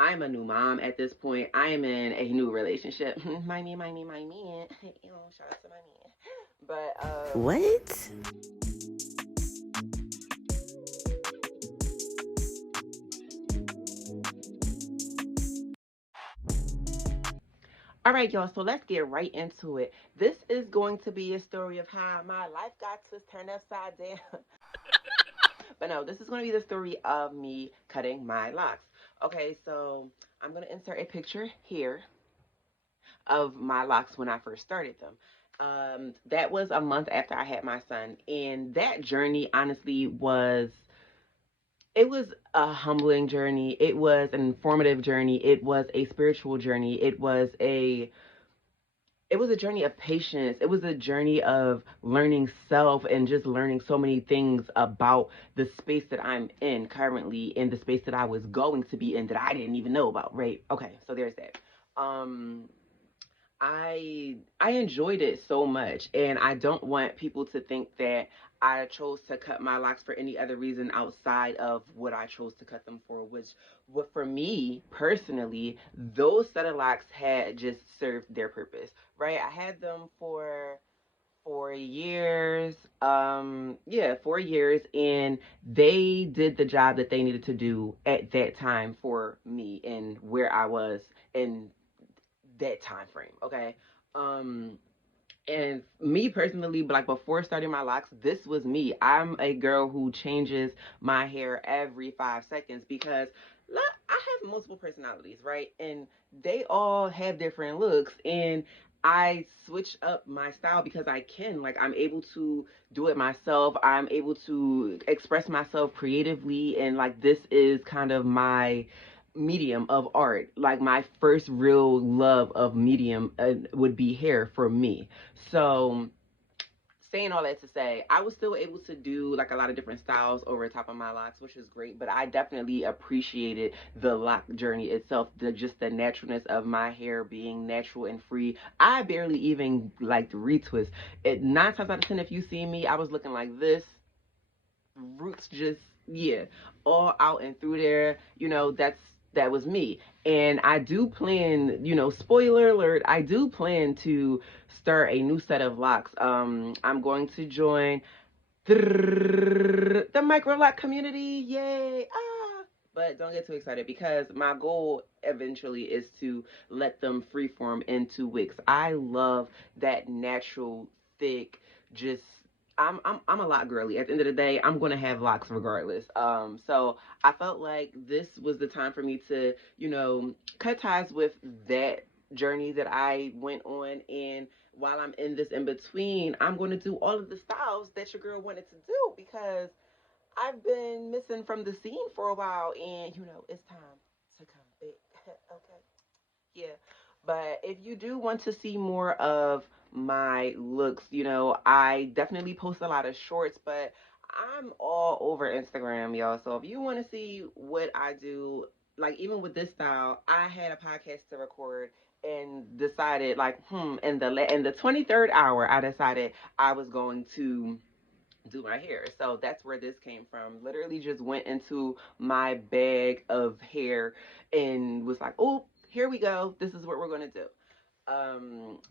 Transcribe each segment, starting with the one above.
I'm a new mom at this point. I am in a new relationship. Mind me, mind me, mind me. Shout out to my man. But What? all right, y'all. So let's get right into it. This is going to be a story of how my life got turned upside down. But no, this is going to be the story of me cutting my locks. Okay, so I'm going to insert a picture here of my locks when I first started them. That was a month after I had my son, and that journey honestly was a humbling journey. It was an informative journey. It was a spiritual journey. It was a journey of patience. It was a journey of learning self and just learning so many things about the space that I'm in currently and the space that I was going to be in that I didn't even know about, right? Okay, so there's that. Um I enjoyed it so much, and I don't want people to think that I chose to cut my locks for any other reason outside of what I chose to cut them for, which what for me personally, those set of locks had just served their purpose, right? I had them for 4 years. Yeah, 4 years, and they did the job that they needed to do at that time for me and where I was in that time frame. Okay. Um, and me personally, like before starting my locks, this was me. I'm a girl who changes my hair every 5 seconds because look, I have multiple personalities, right? And they all have different looks. And I switch up my style because I can. Like, I'm able to do it myself. I'm able to express myself creatively. And, like, this is kind of my medium of art. Like, my first real love of medium would be hair for me. So, saying all that to say, I was still able to do like a lot of different styles over the top of my locks, which is great. But I definitely appreciated the lock journey itself, just the naturalness of my hair being natural and free. I barely even like retwist it. 9 times out of 10, if you see me, I was looking like this, roots just, yeah, all out and through there. That was me. And I do plan, spoiler alert, I do plan to start a new set of locks. I'm going to join the micro lock community. Yay. But don't get too excited because my goal eventually is to let them freeform into wigs. I love that natural, thick, just I'm a lot girly. At the end of the day, I'm gonna have locks regardless. So I felt like this was the time for me to, cut ties with that journey that I went on. And while I'm in this in between, I'm going to do all of the styles that your girl wanted to do because I've been missing from the scene for a while, and it's time to come back. Okay, yeah. But if you do want to see more of my looks, I definitely post a lot of shorts, but I'm all over Instagram, y'all. So if you want to see what I do, like even with this style, I had a podcast to record and decided like, in the 23rd hour, I decided I was going to do my hair. So that's where this came from. Literally just went into my bag of hair and was like, "Oh, here we go. This is what we're going to do."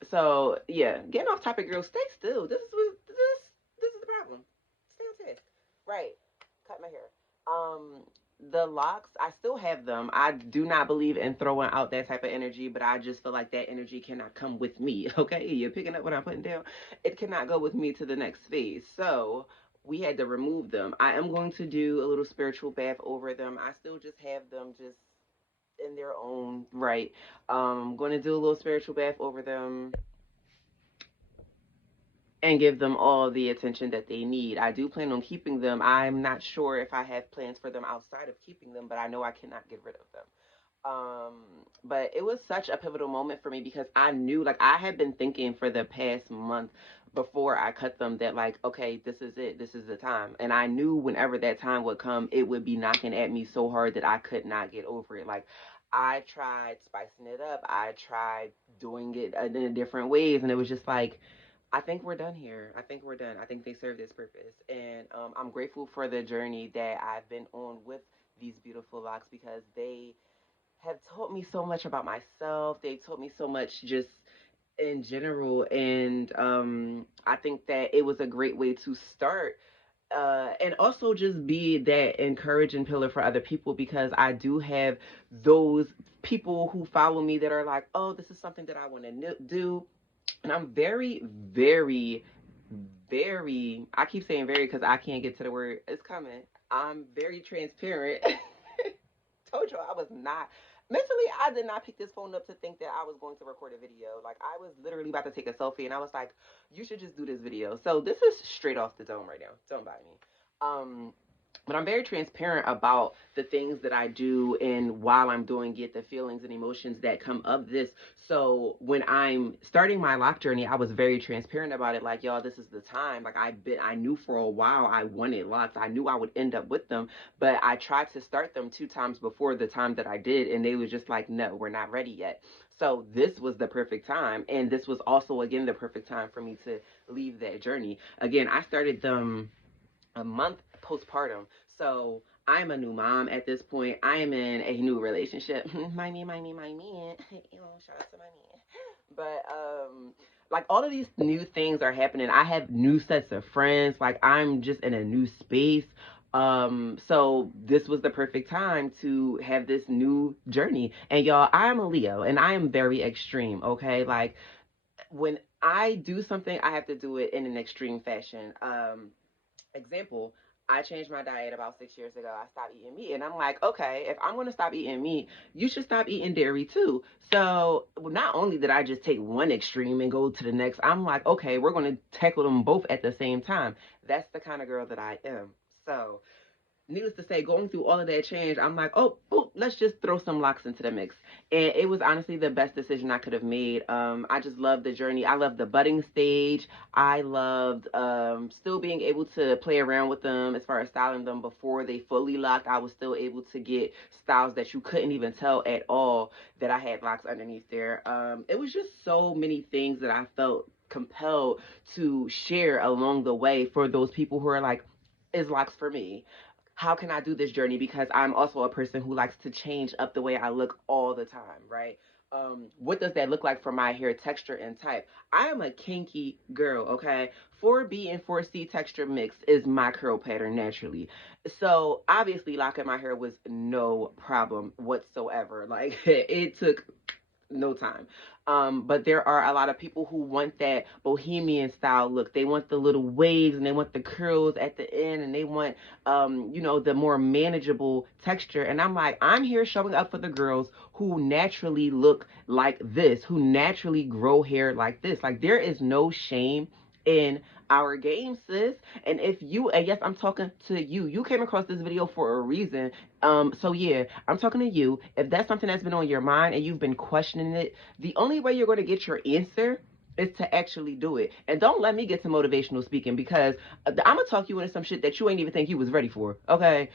So yeah, getting off topic, girl. Stay still. This is the problem. Stay on task. Right. Cut my hair. The locks, I still have them. I do not believe in throwing out that type of energy, but I just feel like that energy cannot come with me. Okay, you're picking up what I'm putting down. It cannot go with me to the next phase. So we had to remove them. I am going to do a little spiritual bath over them. I still just have them just in their own right. I'm going to do a little spiritual bath over them and give them all the attention that they need. I do plan on keeping them. I'm not sure if I have plans for them outside of keeping them, but I know I cannot get rid of them. Um, but it was such a pivotal moment for me because I knew, like, I had been thinking for the past month before I cut them that, like, okay, this is it, this is the time. And I knew whenever that time would come, it would be knocking at me so hard that I could not get over it. Like, I tried spicing it up, I tried doing it in different ways, and it was just like, I think we're done here. I think we're done. I think they serve this purpose. And I'm grateful for the journey that I've been on with these beautiful locks because have taught me so much about myself. They've taught me so much just in general. And I think that it was a great way to start, and also just be that encouraging pillar for other people, because I do have those people who follow me that are like, oh, this is something that I want to do. And I'm very, very, very, I keep saying very because I can't get to the word, it's coming. I'm very transparent. Told you I was not mentally. I did not pick this phone up to think that I was going to record a video. Like, I was literally about to take a selfie, and I was like, "You should just do this video." So this is straight off the dome right now. Don't buy me. Um, but I'm very transparent about the things that I do and while I'm doing it, the feelings and emotions that come of this. So when I'm starting my lock journey, I was very transparent about it. Like, y'all, this is the time. Like, I knew for a while I wanted locks. I knew I would end up with them, but I tried to start them 2 times before the time that I did, and they was just like, no, we're not ready yet. So this was the perfect time, and this was also again the perfect time for me to leave that journey. Again, I started them a month postpartum. So I'm a new mom at this point. I am in a new relationship. My man, my man, my man. Shout out to my man. But like, all of these new things are happening. I have new sets of friends. Like, I'm just in a new space. So this was the perfect time to have this new journey. And y'all, I am a Leo and I am very extreme, okay? Like, when I do something, I have to do it in an extreme fashion. Example, I changed my diet about 6 years ago. I stopped eating meat. And I'm like, okay, if I'm going to stop eating meat, you should stop eating dairy too. So not only did I just take one extreme and go to the next, I'm like, okay, we're going to tackle them both at the same time. That's the kind of girl that I am. So needless to say, going through all of that change, I'm like, oh, boop, let's just throw some locks into the mix. And it was honestly the best decision I could have made. I just loved the journey. I loved the budding stage. I loved still being able to play around with them as far as styling them before they fully locked. I was still able to get styles that you couldn't even tell at all that I had locks underneath there. It was just so many things that I felt compelled to share along the way for those people who are like, is locks for me? How can I do this journey? Because I'm also a person who likes to change up the way I look all the time, right? What does that look like for my hair texture and type? I am a kinky girl, okay? 4B and 4C texture mix is my curl pattern naturally. So obviously locking my hair was no problem whatsoever. Like, it took no time. But there are a lot of people who want that bohemian style look. They want the little waves and they want the curls at the end and they want, the more manageable texture. And I'm like, I'm here showing up for the girls who naturally look like this, who naturally grow hair like this. Like, there is no shame in our game, sis. And if you, and yes, I'm talking to you, you came across this video for a reason. So yeah, I'm talking to you. If that's something that's been on your mind and you've been questioning it, the only way you're going to get your answer is to actually do it. And don't let me get to motivational speaking, because I'm gonna talk you into some shit that you ain't even think you was ready for. Okay,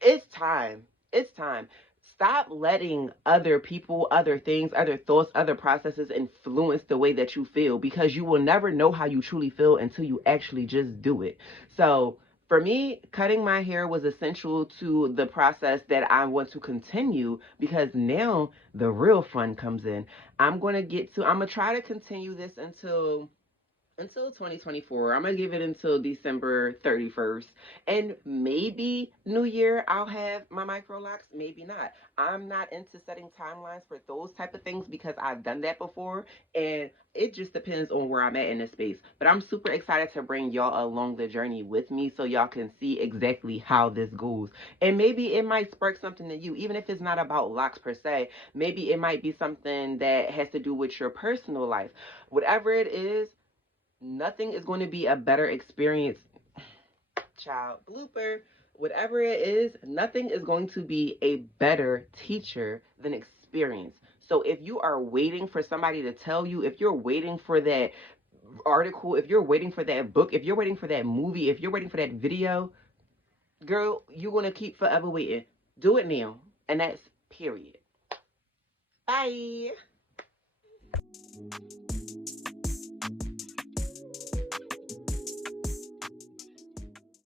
it's time. It's time. Stop letting other people, other things, other thoughts, other processes influence the way that you feel, because you will never know how you truly feel until you actually just do it. So, for me, cutting my hair was essential to the process that I want to continue, because now the real fun comes in. I'm going to try to continue this until 2024. I'm gonna give it until December 31st, and maybe New Year I'll have my micro locks, maybe not. I'm not into setting timelines for those type of things because I've done that before, and it just depends on where I'm at in the space. But I'm super excited to bring y'all along the journey with me so y'all can see exactly how this goes. And maybe it might spark something to you, even if it's not about locks per se. Maybe it might be something that has to do with your personal life. Whatever it is, nothing is going to be a better experience. Child blooper. Whatever it is, nothing is going to be a better teacher than experience. So if you are waiting for somebody to tell you, if you're waiting for that article, if you're waiting for that book, if you're waiting for that movie, if you're waiting for that video, girl, you're going to keep forever waiting. Do it now. And that's period. Bye.